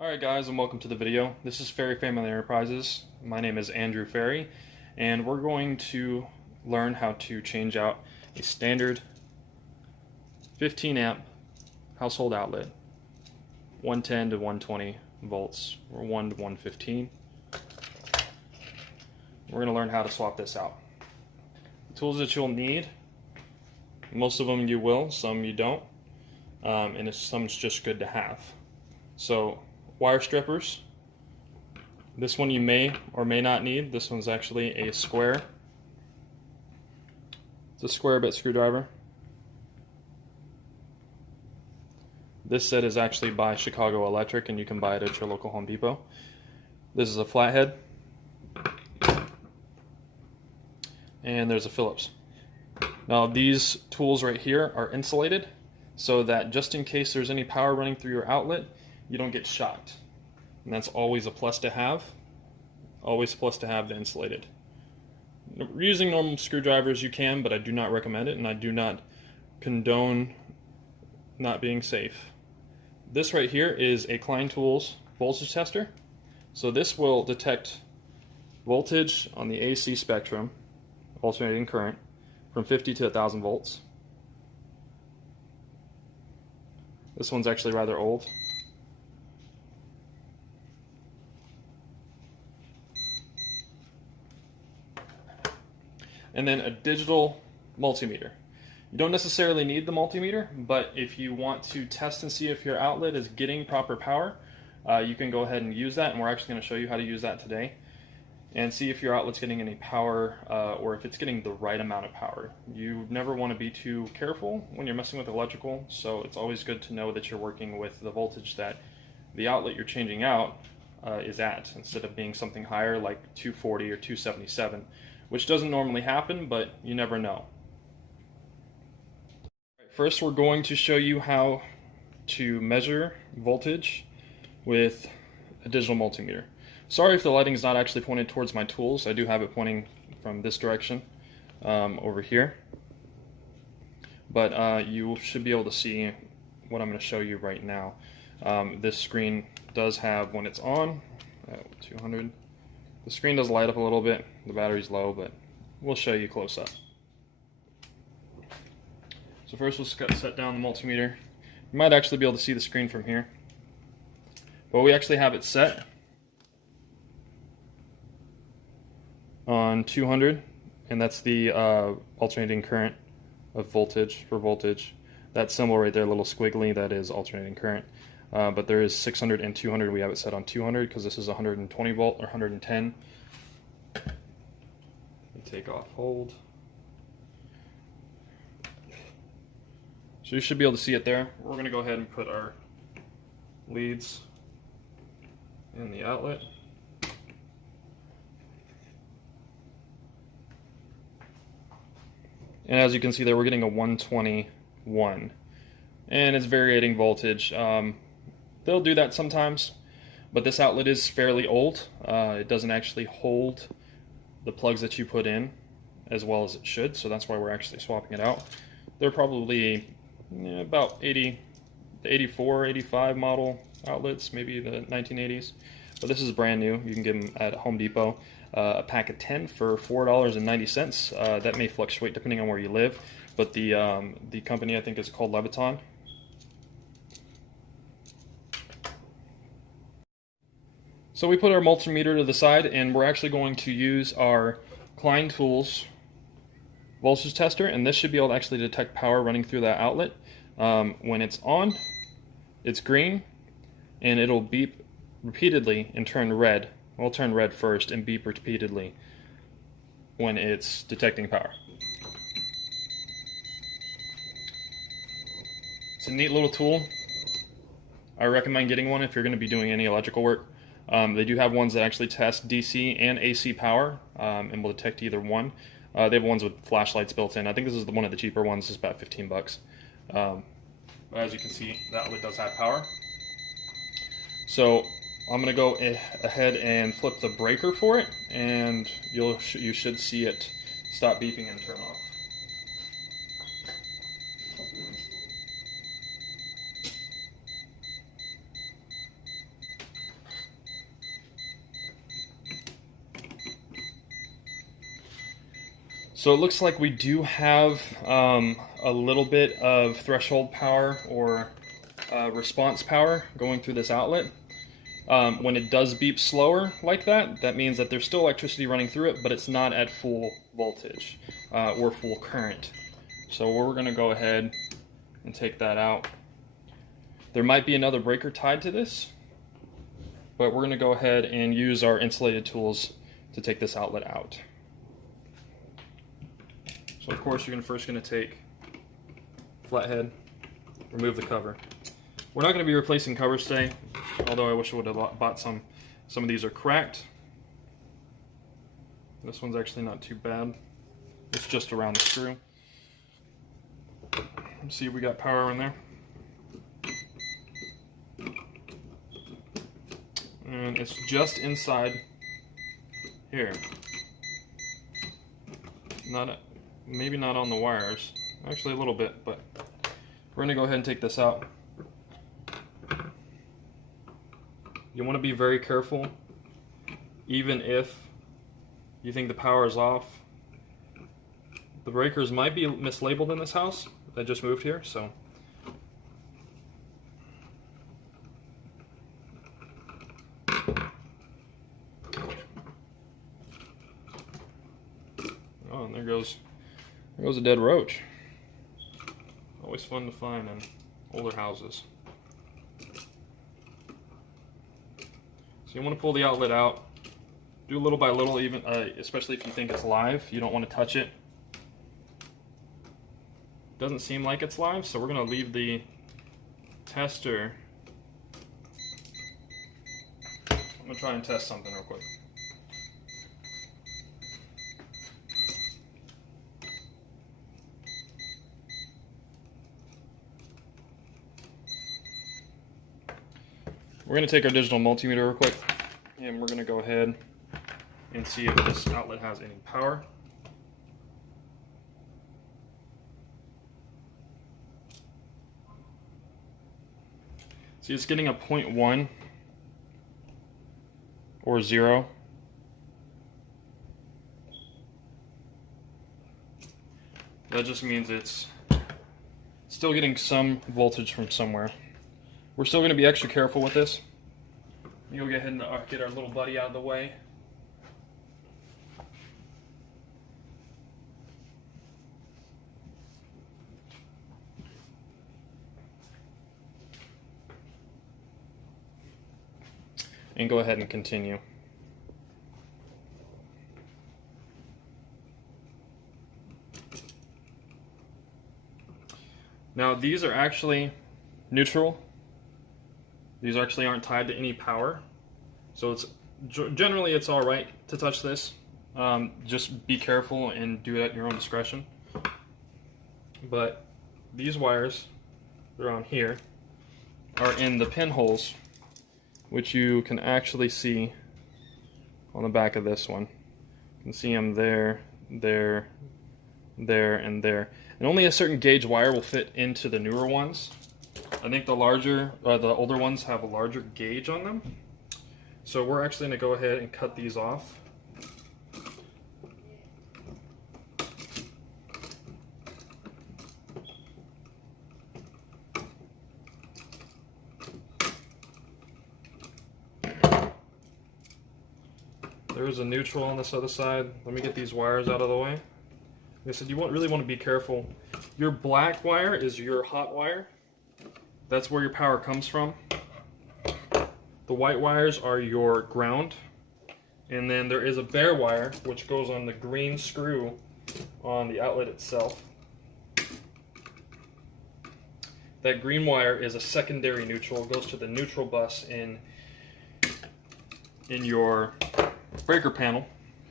Alright guys, and welcome to the video. This is Ferry Family Enterprises. My name is Andrew Ferry, and we're going to learn how to change out a standard 15 amp household outlet, 110 to 120 volts, or 1 to 115. We're going to learn how to swap this out. The tools that you'll need, most of them you will, some you don't, and some's just good to have. So, wire strippers. This one you may or may not need. This one's actually a square. It's a square bit screwdriver. This set is actually by Chicago Electric, and you can buy it at your local Home Depot. This is a flathead. And there's a Phillips. Now these tools right here are insulated, so that just in case there's any power running through your outlet, you don't get shocked. And that's always a plus to have. Always a plus to have the insulated. Using normal screwdrivers you can, but I do not recommend it, and I do not condone not being safe. This right here is a Klein Tools voltage tester. So this will detect voltage on the AC spectrum, alternating current, from 50 to 1,000 volts. This one's actually rather old. And then a digital multimeter. You don't necessarily need the multimeter, but if you want to test and see if your outlet is getting proper power, you can go ahead and use that, and we're actually going to show you how to use that today and see if your outlet's getting any power or if it's getting the right amount of power. You never want to be too careful when you're messing with electrical, so it's always good to know that you're working with the voltage that the outlet you're changing out is at, instead of being something higher like 240 or 277. Which doesn't normally happen, but you never know. First, we're going to show you how to measure voltage with a digital multimeter. Sorry if the lighting's not actually pointed towards my tools. I do have it pointing from this direction over here. But you should be able to see what I'm going to show you right now. This screen does have, when it's on, 200. The screen does light up a little bit, the battery's low, but we'll show you close up. So first we'll set down the multimeter. You might actually be able to see the screen from here. But we actually have it set on 200, and that's the alternating current of voltage for voltage. That symbol right there, a little squiggly, that is alternating current. But there is 600 and 200. We have it set on 200 because this is 120 volt or 110. Take off, hold. So you should be able to see it there. We're going to go ahead and put our leads in the outlet. And as you can see there, we're getting a 121. And it's variating voltage. They'll do that sometimes, but this outlet is fairly old. It doesn't actually hold the plugs that you put in as well as it should, so that's why we're actually swapping it out. They're probably about 84, 85 model outlets, maybe the 1980s, but this is brand new. You can get them at Home Depot. A pack of 10 for $4.90. That may fluctuate depending on where you live, but the company I think is called Leviton. So we put our multimeter to the side, and we're actually going to use our Klein Tools voltage tester, and this should be able to actually detect power running through that outlet. When it's on, it's green, and it'll beep repeatedly and turn red. Well, turn red first and beep repeatedly when it's detecting power. It's a neat little tool. I recommend getting one if you're going to be doing any electrical work. They do have ones that actually test DC and AC power and will detect either one. They have ones with flashlights built in. I think this is one of the cheaper ones. It's about 15 bucks. As you can see, that outlet does have power. So I'm going to go ahead and flip the breaker for it, and you should see it stop beeping and turn off. So it looks like we do have a little bit of threshold power or response power going through this outlet. When it does beep slower like that, that means that there's still electricity running through it, but it's not at full voltage or full current. So we're going to go ahead and take that out. There might be another breaker tied to this, but we're going to go ahead and use our insulated tools to take this outlet out. So of course you're first going to take flathead, remove the cover. We're not going to be replacing covers today, although I wish I would have bought some. Some of these are cracked. This one's actually not too bad. It's just around the screw. Let's see if we got power in there. And it's just inside here. Maybe not on the wires. Actually a little bit, but we're gonna go ahead and take this out. You want to be very careful, even if you think the power is off. The breakers might be mislabeled in this house. I just moved here, so. Oh, and there goes a dead roach. Always fun to find in older houses. So you want to pull the outlet out. Do little by little, even especially if you think it's live. You don't want to touch it. Doesn't seem like it's live, so we're going to leave the tester. I'm going to try and test something real quick. We're going to take our digital multimeter real quick, and we're going to go ahead and see if this outlet has any power. See, it's getting a 0.1 or 0. That just means it's still getting some voltage from somewhere. We're still going to be extra careful with this. We'll go ahead and get our little buddy out of the way. And go ahead and continue. Now these are actually neutral. These actually aren't tied to any power, so generally it's all right to touch this. Just be careful and do it at your own discretion. But these wires, they're on here, are in the pinholes, which you can actually see on the back of this one. You can see them there, there, there, and there. And only a certain gauge wire will fit into the newer ones. I think the older ones have a larger gauge on them. So we're actually going to go ahead and cut these off. There's a neutral on this other side. Let me get these wires out of the way. Like I said, you really want to be careful. Your black wire is your hot wire. That's where your power comes from. The white wires are your ground. And then there is a bare wire, which goes on the green screw on the outlet itself. That green wire is a secondary neutral. It goes to the neutral bus in your breaker panel.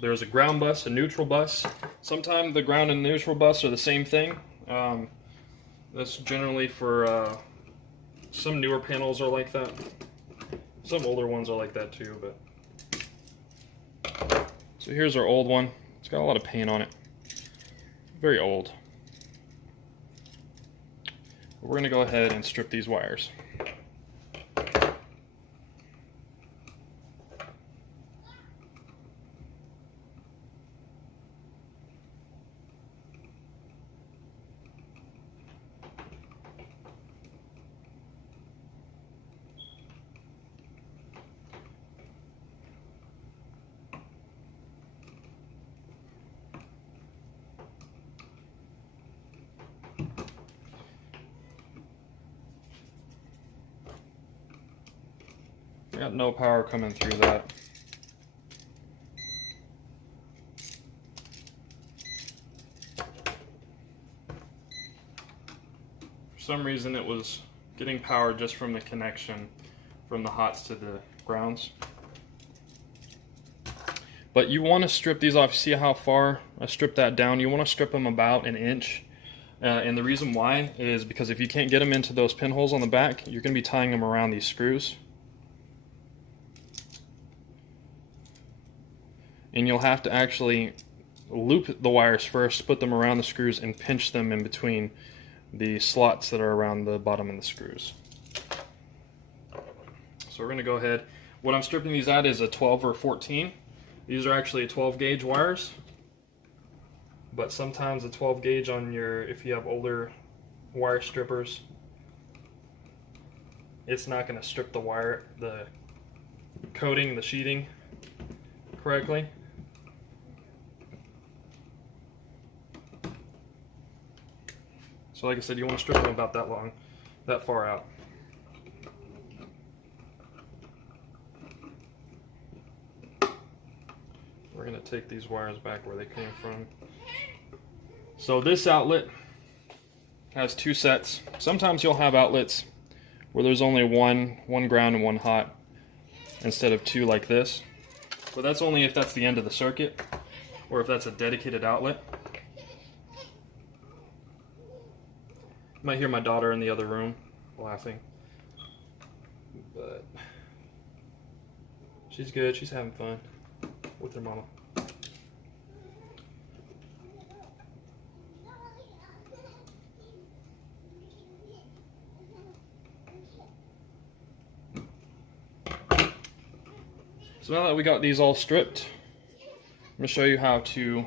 There's a ground bus, a neutral bus. Sometimes the ground and the neutral bus are the same thing. That's generally for some newer panels are like that. Some older ones are like that too. But so here's our old one. It's got a lot of paint on it. Very old. We're going to go ahead and strip these wires. Got no power coming through that. For some reason it was getting power just from the connection from the hots to the grounds. But you want to strip these off. See how far I stripped that down? You want to strip them about an inch. And the reason why is because if you can't get them into those pinholes on the back, you're going to be tying them around these screws. And you'll have to actually loop the wires first, put them around the screws, and pinch them in between the slots that are around the bottom of the screws. So we're going to go ahead. What I'm stripping these at is a 12 or 14. These are actually 12 gauge wires, but sometimes a 12 gauge on your, if you have older wire strippers, it's not going to strip the wire, the coating, the sheeting correctly. So like I said, you want to strip them about that long, that far out. We're going to take these wires back where they came from. So this outlet has two sets. Sometimes you'll have outlets where there's only one ground and one hot instead of two like this. But that's only if that's the end of the circuit or if that's a dedicated outlet. You might hear my daughter in the other room laughing. But she's good, she's having fun with her mama. So now that we got these all stripped, I'm going to show you how to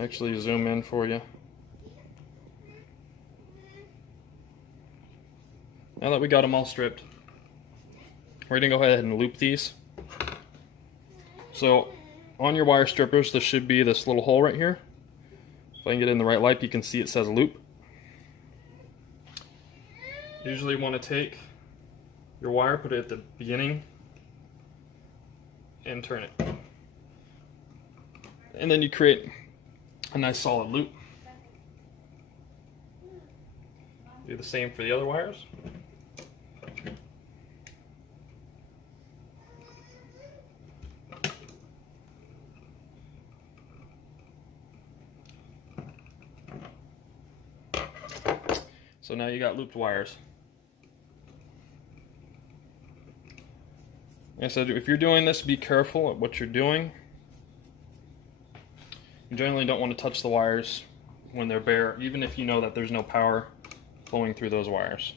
actually zoom in for you. Now that we got them all stripped, we're going to go ahead and loop these. So on your wire strippers, there should be this little hole right here. If I can get in the right light, you can see it says loop. Usually you want to take your wire, put it at the beginning, and turn it. And then you create a nice solid loop. Do the same for the other wires. So now you got looped wires. Like I said, if you're doing this, be careful at what you're doing. You generally don't want to touch the wires when they're bare, even if you know that there's no power flowing through those wires.